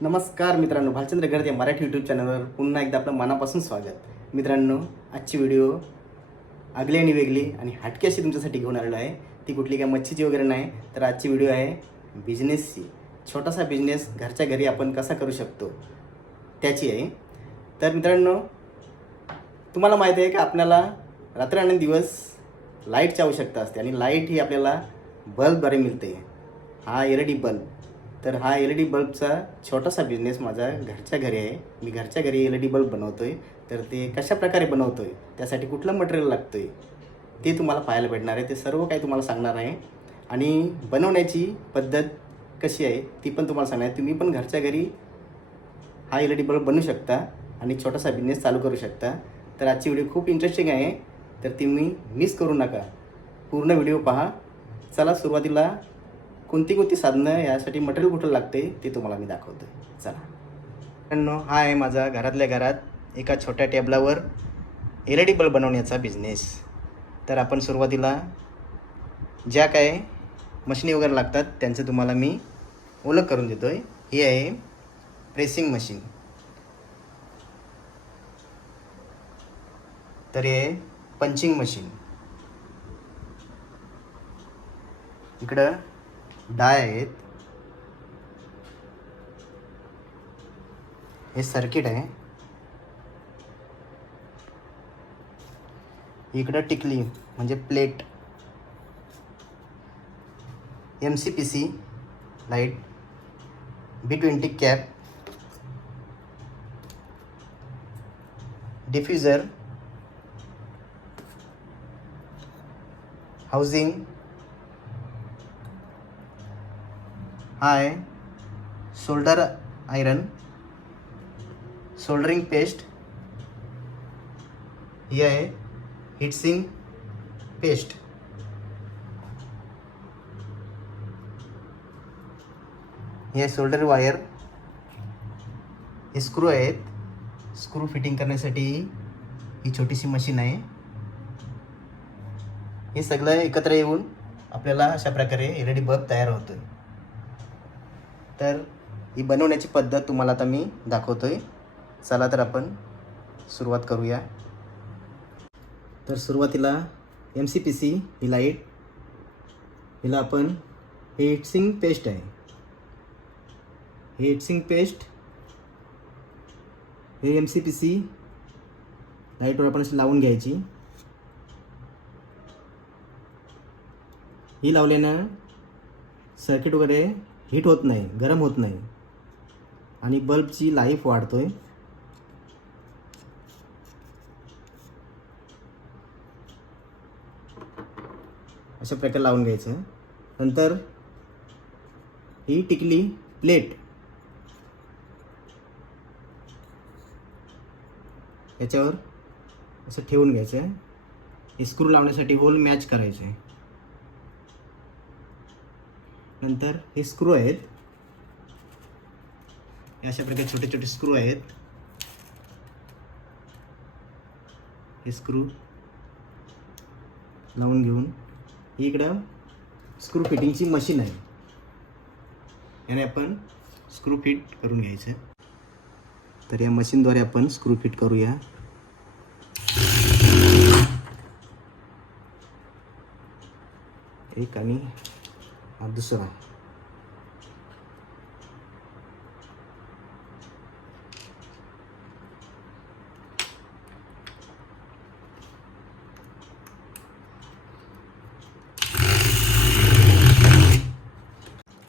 नमस्कार मित्रांनो भालचंद्र गर्दे मराठी यूट्यूब चॅनलवर पुन्हा एकदा आपलं मनापासून स्वागत. मित्रांनो आजची व्हिडिओ आगली आणि वेगळी आणि हटकी अशी तुमच्यासाठी घेऊन आलेलो आहे. ती कुठली काय मच्छीची वगैरे नाही तर आजची व्हिडिओ आहे बिझनेसची छोटासा बिझनेस घरच्या घरी आपण कसा करू शकतो त्याची आहे. तर मित्रांनो तुम्हाला माहिती आहे का आपल्याला रात्र आणि दिवस लाईटची आवश्यकता असते आणि लाइट ही आपल्याला बल्बद्वारे मिळते. हा एल डी बल्ब तर हा एल ई डी बल्बचा छोटासा बिझनेस माझा घरच्या घरी आहे. मी घरच्या घरी एल ई डी बल्ब बनवतो आहे तर ते कशा प्रकारे बनवतो आहे त्यासाठी कुठलं मटेरियल लागतो आहे ते तुम्हाला पाहायला भेटणार आहे. ते सर्व काही तुम्हाला सांगणार आहे. आणि बनवण्याची पद्धत कशी आहे ती पण तुम्हाला सांगणार आहे. तुम्ही पण घरच्या घरी हा एल ई डी बल्ब बनवू शकता आणि छोटासा बिझनेस चालू करू शकता. तर आजची व्हिडिओ खूप इंटरेस्टिंग आहे. तर तुम्ही मिस करू नका. पूर्ण व्हिडिओ पहा. चला सुरुवातीला कोणती कोणती साधनं यासाठी मटेरियल कुठं लागते ते तुम्हाला मी दाखवतो. चला. मित्रांनो हा आहे माझा घरातल्या घरात एका छोट्या टेबलावर एल ई डी बल्ब बनवण्याचा बिझनेस तर आपण सुरुवातीला ज्या काय मशिनी वगैरे लागतात त्यांचं तुम्हाला मी ओळख करून देतो आहे ही आहे प्रेसिंग मशीन तर हे आहे पंचिंग मशीन इकडं डाय आहेत हे सर्किट आहे इकडं टिकली, म्हणजे plate. M C P C light B twenty cap diffuser housing हा आहे सोल्डर आयरन सोल्डरिंग पेस्ट ही आहे हिटसिंग पेस्ट. ही आहे सोल्डर वायर हे स्क्रू आहेत. स्क्रू फिटिंग करण्यासाठी ही छोटीशी मशीन आहे. हे सगळं एकत्र येऊन आपल्याला अशा प्रकारे एल ई डी बल्ब तयार होतो तर ही बनवण्याची पद्धत तुम्हाला आता मी दाखवतो आहे चला तर आपण सुरुवात करूया. तर सुरुवातीला एम सी पी सी ही लाइट हिला आपण हे हिटसिंग पेस्ट आहे. हे हिटसिंग पेस्ट हे एम सी पी सी लाईटवर आपण अशी लावून घ्यायची. ही लावल्यानं सर्किट वगैरे हीट होत नाही गरम होत नाही. आणि बल्बची लाईफ वाढतोय. अशा प्रकारे लावून घ्यायचं. नंतर ही टिकली प्लेट याच्यावर असं ठेवून घ्यायचं. हे स्क्रू लावण्यासाठी होल मॅच करायचे. नंतर हे स्क्रू आहेत. अशा प्रकारे छोटे छोटे स्क्रू आहेत. हे स्क्रू लावून घेऊन ही इकडं स्क्रू फिटिंगची मशीन आहे. याने आपण स्क्रू फिट करून घ्यायचं. तर या मशीनद्वारे आपण स्क्रू फिट करूया. एक आणि हा दुसरा.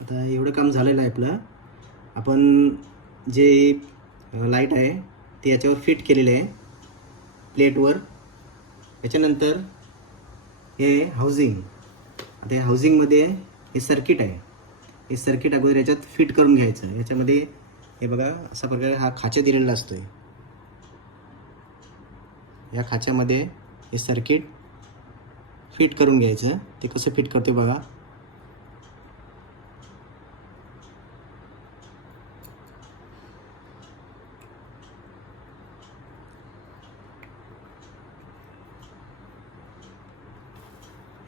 आता एवढं काम झालेलं आहे आपलं. आपण जे लाइट आहे ते याच्यावर फिट केलेले आहे. प्लेटवर त्याच्यानंतर हे हाऊसिंग आता या हाऊसिंगमध्ये हे सर्किट आहे. हे सर्किट अगोदर याच्यात फिट करून घ्यायचं. याच्यामध्ये हे बघा असा प्रकारे हा खाचा दिलेला असतो आहे या खाच्यामध्ये हे सर्किट फिट करून घ्यायचं. ते कसं फिट करतो बघा.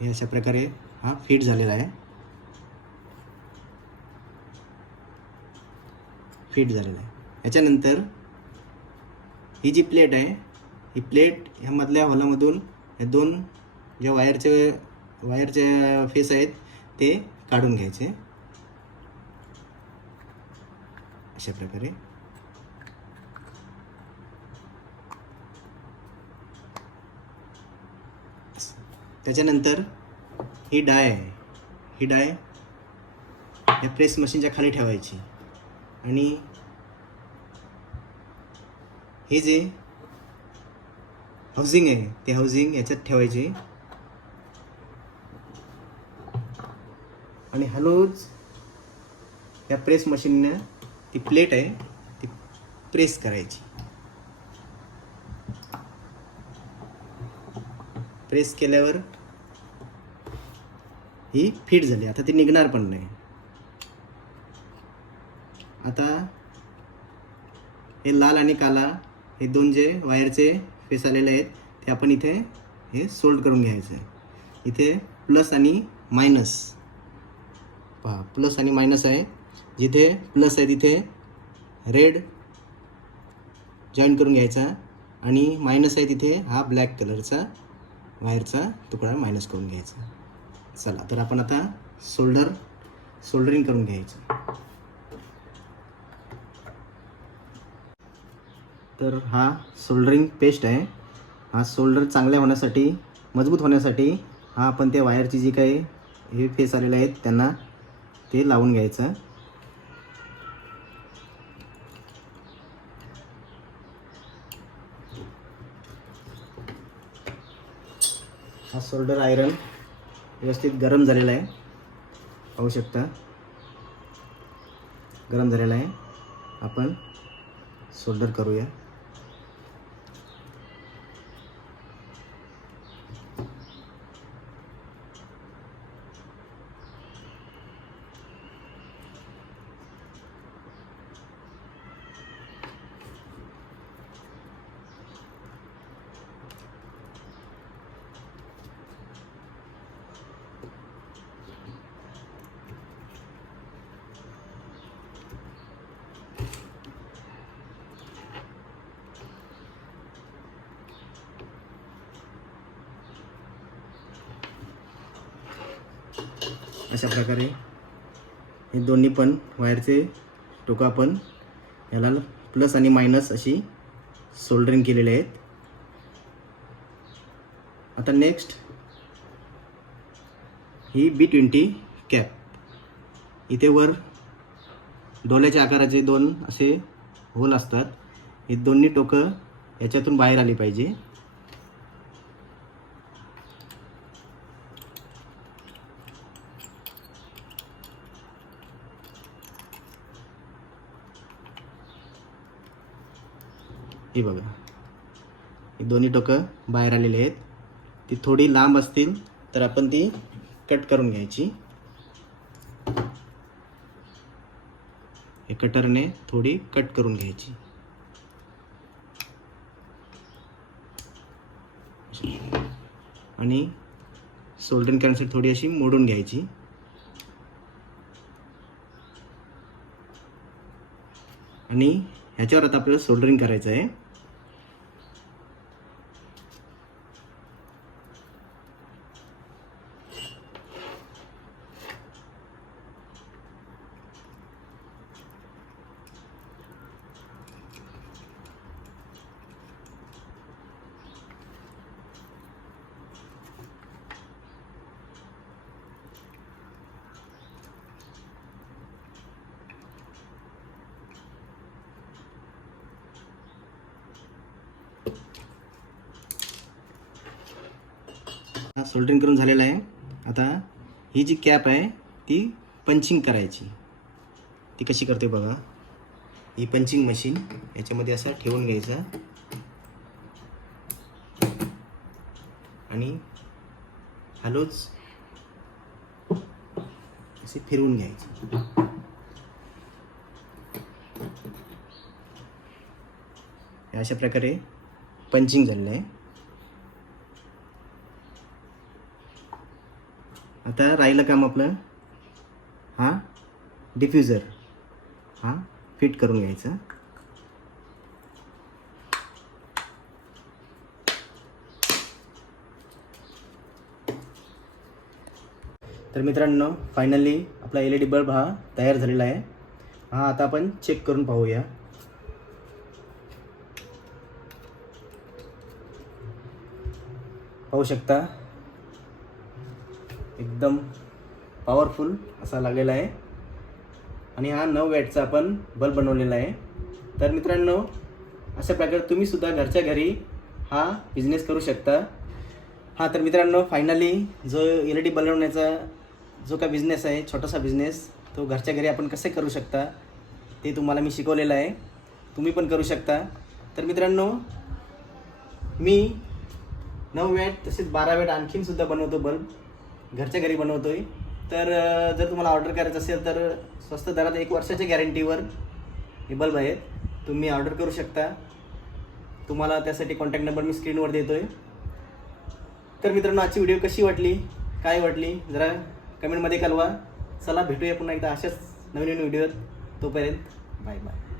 हे अशा प्रकारे हा फिट झालेला आहे. फिट झालेला आहे. याच्यानंतर ही जी प्लेट आहे ही प्लेट ह्यामधल्या हॉलामधून हे दोन ज्या वायरचे वायरचे फेस आहेत ते काढून घ्यायचे. अशा प्रकारे. त्याच्यानंतर ही डाय आहे. ही डाय या प्रेस मशीनच्या खाली ठेवायची. आणि हे जे हाऊसिंग आहे ते हाऊसिंग याच्यात ठेवायचे. आणि हळूच या प्रेस मशीननं ती प्लेट आहे ती प्रेस करायची. प्रेस केल्यावर ही फिट झाली. आता ती निघणार पण नाही. आता हे लाल आणि काला हे दोन जे वायरचे फेस आलेले आहेत ते आपण इथे हे सोल्ड करून घ्यायचं. आहे इथे प्लस आणि मायनस. पहा प्लस आणि मायनस आहे. जिथे प्लस आहे तिथे रेड जॉईन करून घ्यायचा आणि मायनस आहे तिथे हा ब्लॅक कलरचा वायरचा तुकडा मायनस करून घ्यायचा. चला तर आपण आता सोल्डर सोल्डरिंग करून घ्यायचं. तर हा सोल्डरिंग पेस्ट आहे. हा सोल्डर चांगल्या होण्यासाठी मजबूत होण्यासाठी हा आपण त्या वायरची जी काही हे फेस आलेले आहेत त्यांना ते लावून घ्यायचं. हा सोल्डर आयरन व्यवस्थित गरम झालेला आहे. पाहू शकता. गरम झालेला आहे. आपण सोल्डर करूया. अशा प्रकारे हे दोन्ही पण वायरचे टोकं आपण याला प्लस आणि मायनस अशी सोल्डरिंग केलेले आहेत. आता नेक्स्ट ही बी ट्वेंटी कॅप इथे वर डोल्याच्या आकाराचे दोन असे होल असतात. ही दोन्ही टोकं याच्यातून बाहेर आली पाहिजे. हे बघा. हे दोन्ही टोकं बाहेर आलेली आहेत. ती थोडी लांब असतील तर आपण ती कट करून घ्यायची. हे कटरने थोडी कट करून घ्यायची. आणि सोल्डन करण्यासाठी थोडी अशी मोडून घ्यायची. आणि ह्याच्यावर आता आपल्याला सोल्डरिंग करायचं आहे. हा सोल्डरिंग करून झालेला आहे. आता ही जी कॅप आहे ती पंचिंग करायची. ती कशी करते बघा. ही पंचिंग मशीन याच्यामध्ये असा ठेवून घ्यायचा. आणि हॅलोच असे फिरवून घ्यायचे. अशा प्रकारे पंचिंग झालेलं आहे. आता राहिलं काम आपलं. हा? डिफ्युजर हा? फिट करून घ्यायचं. तर मित्रांनो फायनली आपला एल ई डी बल्ब हा तयार झालेला आहे. हा आता आपण चेक करून पाहूया. पाहू शकता? एकदम पॉवरफुल असा लागलेला आहे. आणि हा नऊ वॅटचा आपण बल्ब बनवलेला आहे. तर मित्रांनो अशा प्रकारे तुम्ही सुद्धा घरच्या घरी हा बिझनेस करू शकता. हां तर मित्रांनो फायनली जो एल ई डी बनवण्याचा जो का बिझनेस आहे छोटासा बिझनेस तो घरच्या घरी आपण कसे करू शकता ते तुम्हाला मी शिकवलेलं आहे. तुम्ही पण करू शकता. तर मित्रांनो मी नऊ वॅट तसेच बारा वॅट आणखीन सुद्धा बनवतो बल्ब. घरच्या घरी बनवतो आहे तर जर तुम्हाला ऑर्डर करायचं असेल तर स्वस्त दरात एक वर्षाच्या गॅरंटीवर हे बल्ब आहेत. तुम्ही ऑर्डर करू शकता. तुम्हाला त्यासाठी कॉन्टॅक्ट नंबर मी स्क्रीनवर देतो आहे तर मित्रांनो आजची व्हिडिओ कशी वाटली? काय वाटली? जरा कमेंटमध्ये कळवा. चला भेटूया पुन्हा एकदा अशाच नवीन नवीन व्हिडिओत तोपर्यंत. Bye bye